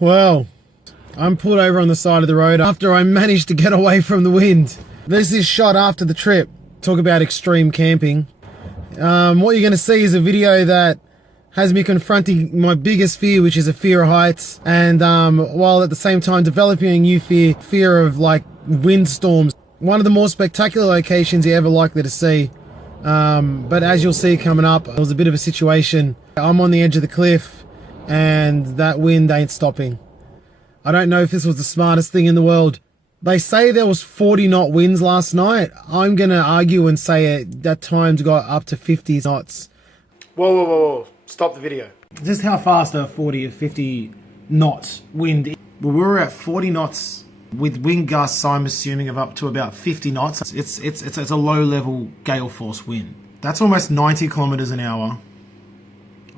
Well, I'm pulled over on the side of the road after I managed to get away from the wind. This is shot after the trip. Talk about extreme camping. What you're going to see is a video that has me confronting my biggest fear, which is a fear of heights, and while at the same time developing a new fear of like windstorms. One of the more spectacular locations you're ever likely to see. But as you'll see coming up, it was a bit of a situation. I'm on the edge of the cliff and that wind ain't stopping. I don't know if this was the smartest thing in the world. They say there was 40 knot winds last night. I'm going to argue and say it at times got up to 50 knots. Whoa. Stop the video. Just how fast are 40 or 50 knots wind? Well, we were at 40 knots with wind gusts, I'm assuming, of up to about 50 knots. It's a low level gale force wind. That's almost 90 kilometers an hour.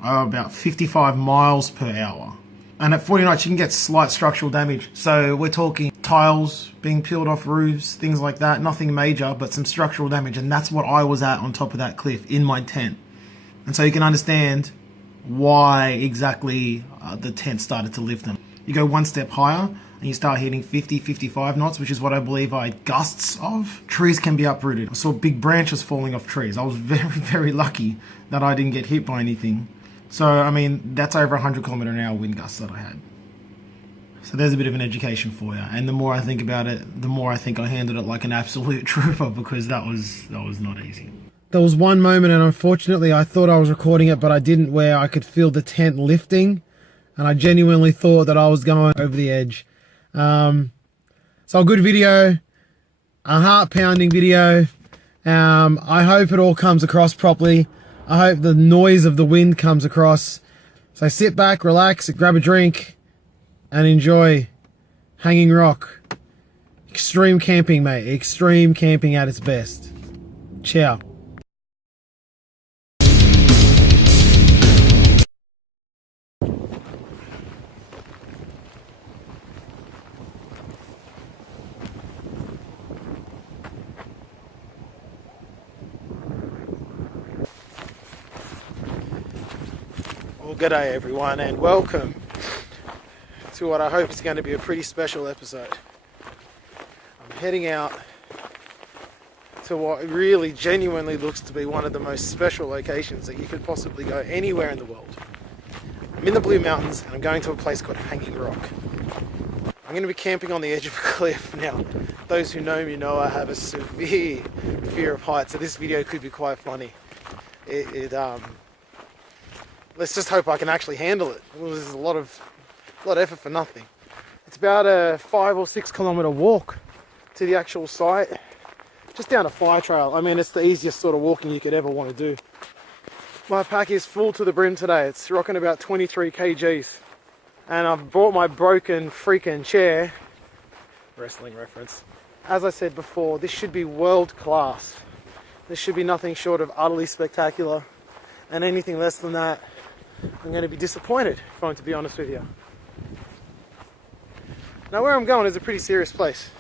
About 55 miles per hour. And at 40 knots, you can get slight structural damage. So we're talking tiles being peeled off roofs, things like that. Nothing major, but some structural damage. And that's what I was at on top of that cliff in my tent. And so you can understand why exactly the tent started to lift them. You go one step higher and you start hitting 50, 55 knots, which is what I believe I had gusts of. Trees can be uprooted. I saw big branches falling off trees. I was very lucky that I didn't get hit by anything. So, I mean, that's over 100 kilometer an hour wind gusts that I had. So there's a bit of an education for you. And the more I think about it, the more I think I handled it like an absolute trooper, because that was not easy. There was one moment, and unfortunately I thought I was recording it, but I didn't, where I could feel the tent lifting, and I genuinely thought that I was going over the edge. So a good video, a heart-pounding video. I hope it all comes across properly. I hope the noise of the wind comes across. So sit back, relax, grab a drink, and enjoy Hanging Rock. Extreme camping, mate. Extreme camping at its best. Ciao. Well, g'day everyone, and welcome to what I hope is going to be a pretty special episode. I'm heading out to what really genuinely looks to be one of the most special locations that you could possibly go anywhere in the world. I'm in the Blue Mountains and I'm going to a place called Hanging Rock. I'm going to be camping on the edge of a cliff. Now, those who know me know I have a severe fear of heights, so this video could be quite funny. Let's just hope I can actually handle it. Well, this is a lot of effort for nothing. It's about a 5 or 6 kilometer walk to the actual site, just down a fire trail. I mean, it's the easiest sort of walking you could ever want to do. My pack is full to the brim today. It's rocking about 23 kgs. And I've brought my broken freaking chair. Wrestling reference. As I said before, this should be world class. This should be nothing short of utterly spectacular. And anything less than that, I'm going to be disappointed, if I'm to be honest with you. Now, where I'm going is a pretty serious place.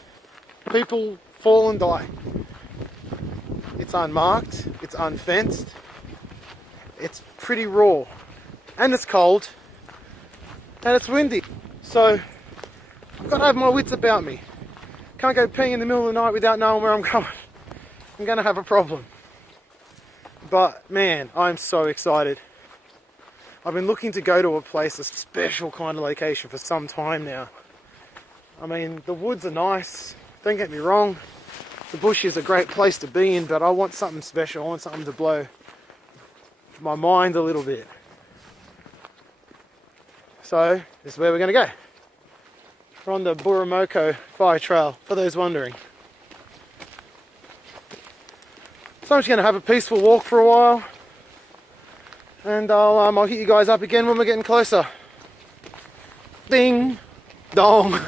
People fall and die. It's unmarked, it's unfenced, it's pretty raw, and it's cold, and it's windy. So, I've got to have my wits about me. Can't go peeing in the middle of the night without knowing where I'm going. I'm going to have a problem. But man, I'm so excited. I've been looking to go to a place, a special kind of location, for some time now. I mean, the woods are nice, don't get me wrong. The bush is a great place to be in, but I want something special. I want something to blow my mind a little bit. So, this is where we're going to go. We're on the Buramoko Fire Trail, for those wondering. So I'm just going to have a peaceful walk for a while, and I'll hit you guys up again when we're getting closer. Ding dong.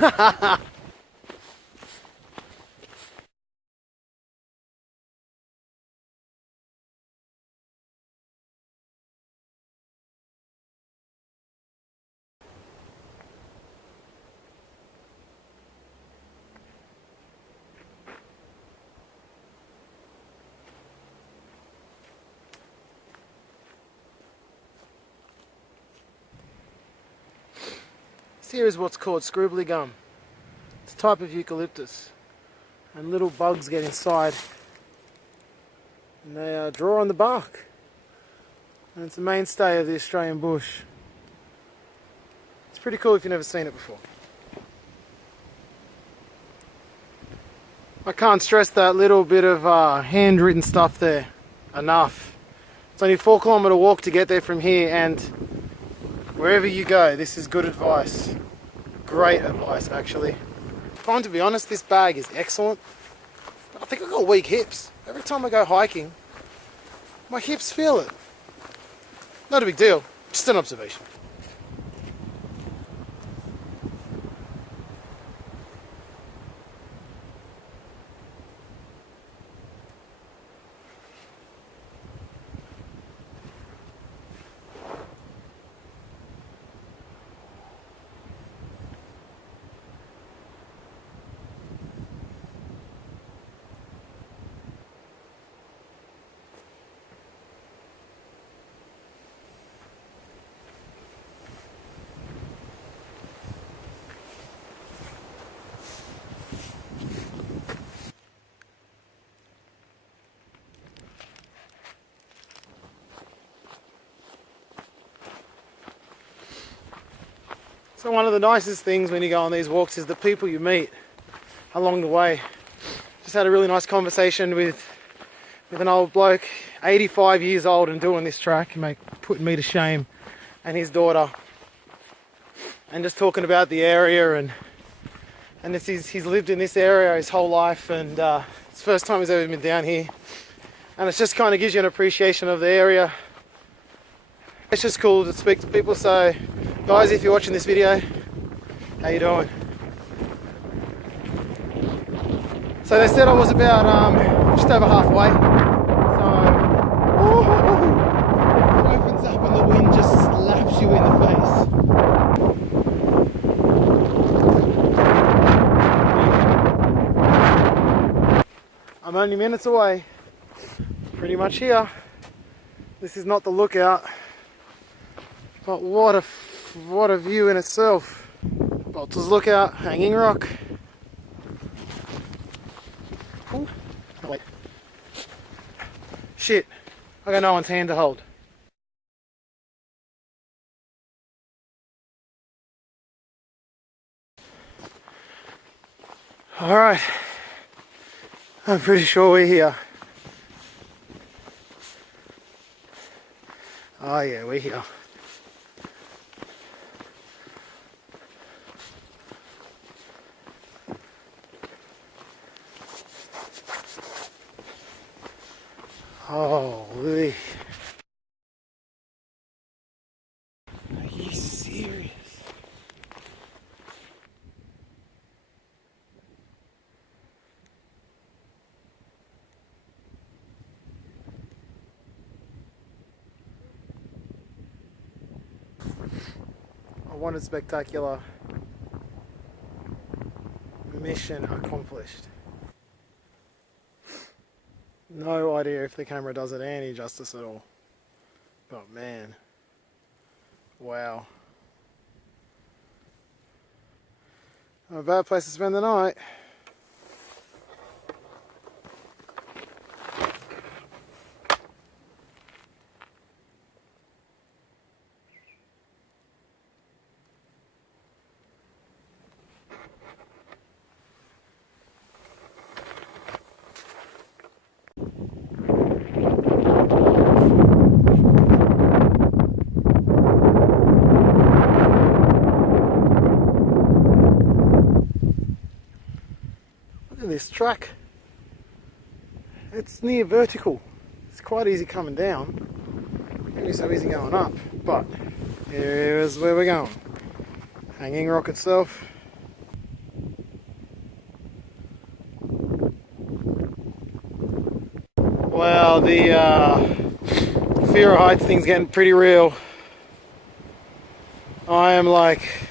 here is what's called scribbly gum. It's a type of eucalyptus, and little bugs get inside and they draw on the bark, and it's a mainstay of the Australian bush. It's pretty cool if you've never seen it before. I can't stress that little bit of handwritten stuff there enough. It's only a 4-kilometre walk to get there from here, and wherever you go, this is good advice. Great advice, actually. If I'm to be honest, this bag is excellent. I think I've got weak hips. Every time I go hiking, my hips feel it. Not a big deal, just an observation. So one of the nicest things when you go on these walks is the people you meet along the way. Just had a really nice conversation with an old bloke, 85 years old and doing this track, putting me to shame, and his daughter. And just talking about the area, and he's lived in this area his whole life, and it's the first time he's ever been down here. And it just kind of gives you an appreciation of the area. It's just cool to speak to people. So guys, if you're watching this video, how you doing? So they said I was about just over halfway. So it opens up and the wind just slaps you in the face. I'm only minutes away. Pretty much here. This is not the lookout, but what a view in itself. Bolter's Lookout, Hanging Rock. Ooh. Oh, wait. Shit, I got no one's hand to hold. Alright, I'm pretty sure we're here. Oh yeah, we're here. Holy. Are you serious? I wanted spectacular. Mission accomplished. No idea if the camera does it any justice at all. But man, wow. Not a bad place to spend the night. This track, it's near vertical. It's quite easy coming down, maybe so easy going up, but here's where we're going. Hanging Rock itself. Well, the fear of heights thing's getting pretty real. I am like,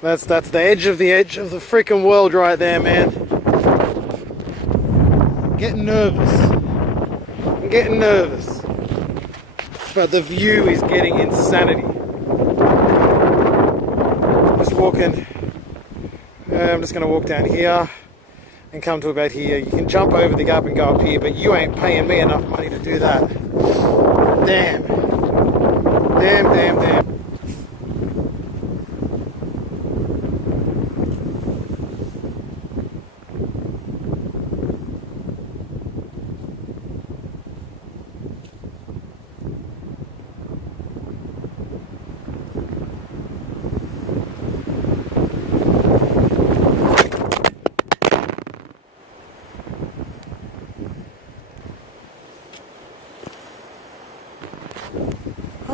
that's the edge of the freaking world right there, man. Getting nervous. I'm getting nervous. But the view is getting insanity. Just walking. I'm just going to walk down here and come to about here. You can jump over the gap and go up here, but you ain't paying me enough money to do that. Damn. Damn.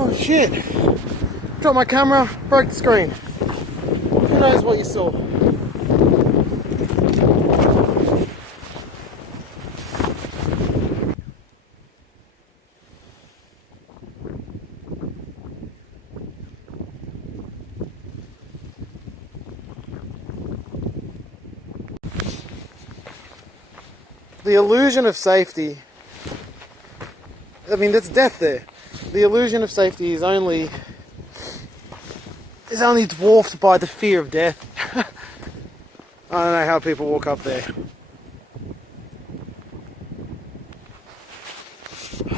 Oh shit, dropped my camera, broke the screen. Who knows what you saw? The illusion of safety, I mean, that's death there. The illusion of safety is only dwarfed by the fear of death. I don't know how people walk up there.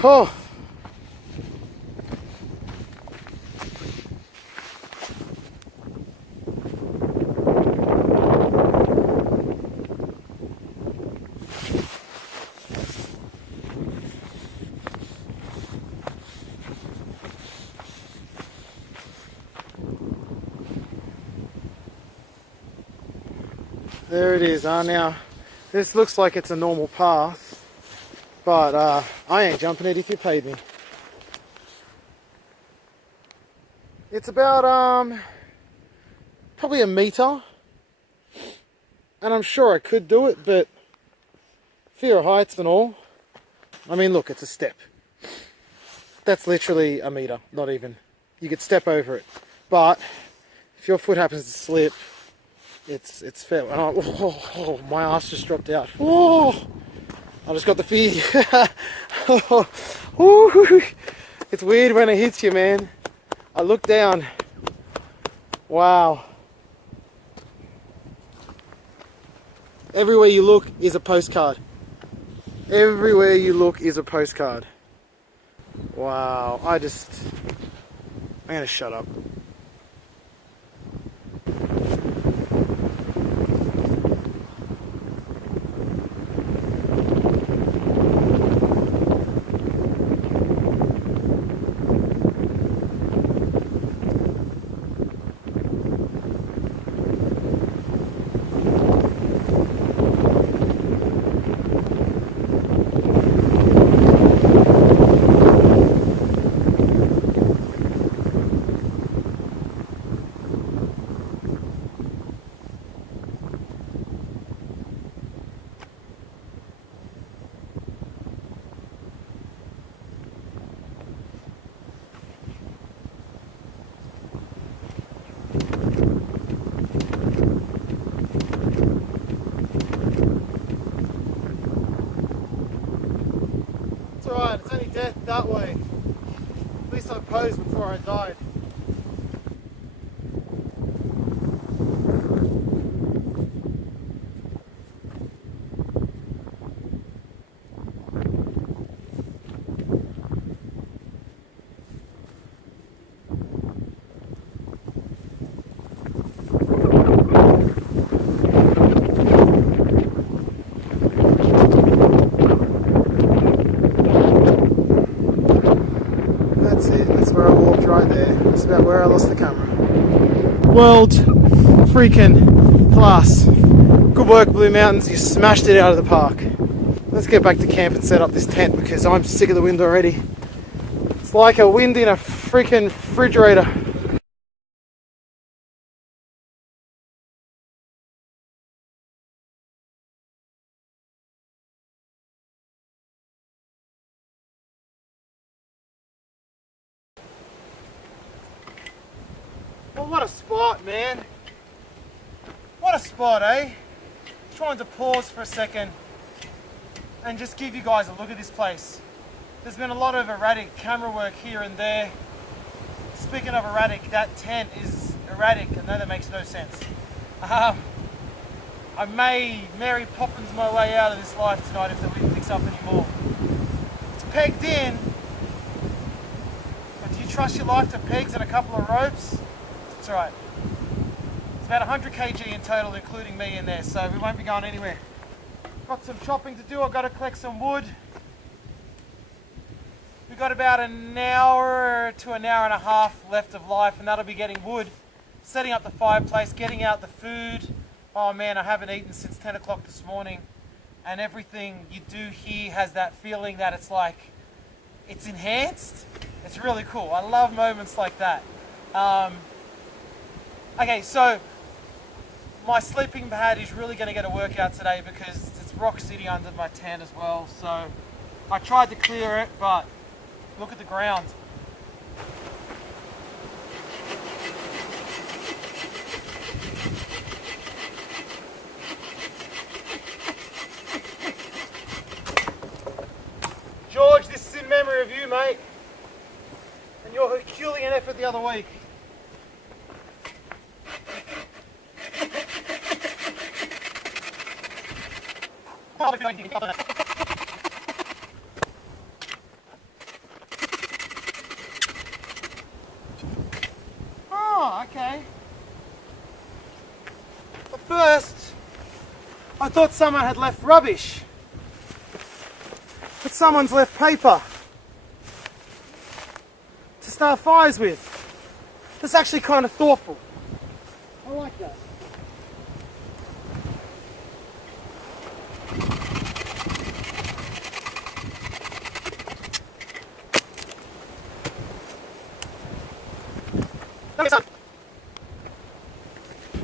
Oh. There it is. Now, this looks like it's a normal path, but I ain't jumping it if you paid me. It's about probably a metre, and I'm sure I could do it, but fear of heights and all. I mean, look, it's a step. That's literally a metre, not even. You could step over it, but if your foot happens to slip, it's fair. Oh, my ass just dropped out. Oh, I just got the fear. It's weird when it hits you, man. I look down. Wow. Everywhere you look is a postcard. Everywhere you look is a postcard. Wow. I'm gonna shut up. Alright, it's only death that way. At least I posed before I died. That's where I walked right there. That's about where I lost the camera. World freaking class. Good work, Blue Mountains. You smashed it out of the park. Let's get back to camp and set up this tent because I'm sick of the wind already. It's like a wind in a freaking refrigerator. Well, what a spot, man. What a spot, eh? Trying to pause for a second and just give you guys a look at this place. There's been a lot of erratic camera work here and there. Speaking of erratic, that tent is erratic. I know that makes no sense. I may Mary Poppins my way out of this life tonight if the wind picks up anymore. It's pegged in, but do you trust your life to pegs and a couple of ropes? It's alright. It's about 100 kg in total, including me in there, so we won't be going anywhere. Got some chopping to do. I've got to collect some wood. We've got about an hour to an hour and a half left of life, and that'll be getting wood, setting up the fireplace, getting out the food. Oh man, I haven't eaten since 10 o'clock this morning, and everything you do here has that feeling that it's like, it's enhanced. It's really cool. I love moments like that. Okay, so my sleeping pad is really going to get a workout today because it's rock city under my tent as well. So I tried to clear it, but look at the ground. George, this is in memory of you, mate, and your Herculean effort the other week. Oh, okay. At first, I thought someone had left rubbish. But someone's left paper to start fires with. That's actually kind of thoughtful. I like that.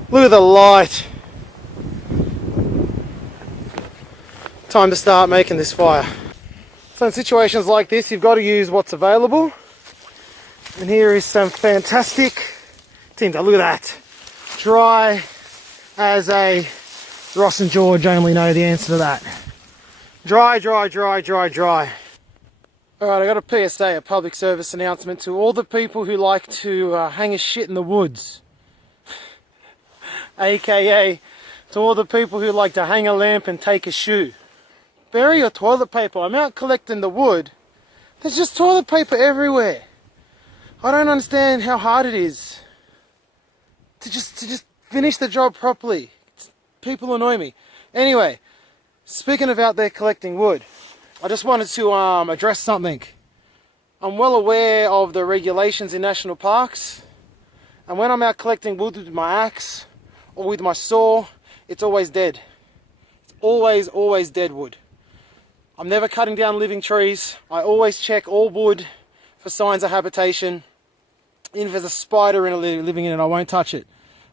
Look at the light. Time to start making this fire. So in situations like this, you've got to use what's available. And here is some fantastic tinder. Look at that. Dry as a Ross and George only know the answer to that. Dry, dry, dry, dry, dry. Alright, I got a PSA, a public service announcement to all the people who like to hang a shit in the woods. AKA to all the people who like to hang a lamp and take a shoe. Bury your toilet paper. I'm out collecting the wood. There's just toilet paper everywhere. I don't understand how hard it is to just finish the job properly. People annoy me. Anyway, speaking of out there collecting wood, I just wanted to address something. I'm well aware of the regulations in national parks, and when I'm out collecting wood with my axe or with my saw, it's always dead. It's always dead wood. I'm never cutting down living trees. I always check all wood for signs of habitation. Even if there's a spider in it living in it, I won't touch it.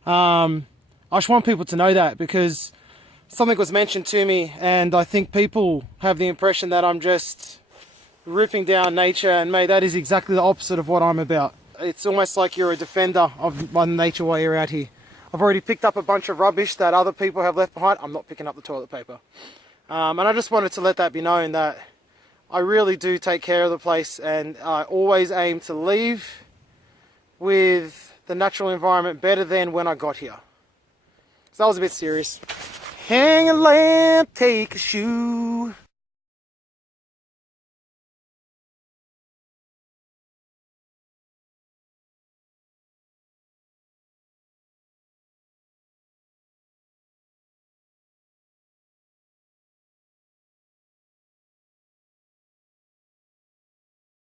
I just want people to know that, because something was mentioned to me and I think people have the impression that I'm just ripping down nature, and mate, that is exactly the opposite of what I'm about. It's almost like you're a defender of Mother Nature while you're out here. I've already picked up a bunch of rubbish that other people have left behind. I'm not picking up the toilet paper. And I just wanted to let that be known that I really do take care of the place, and I always aim to leave with the natural environment better than when I got here. So that was a bit serious. Hang a lamp, take a shoe.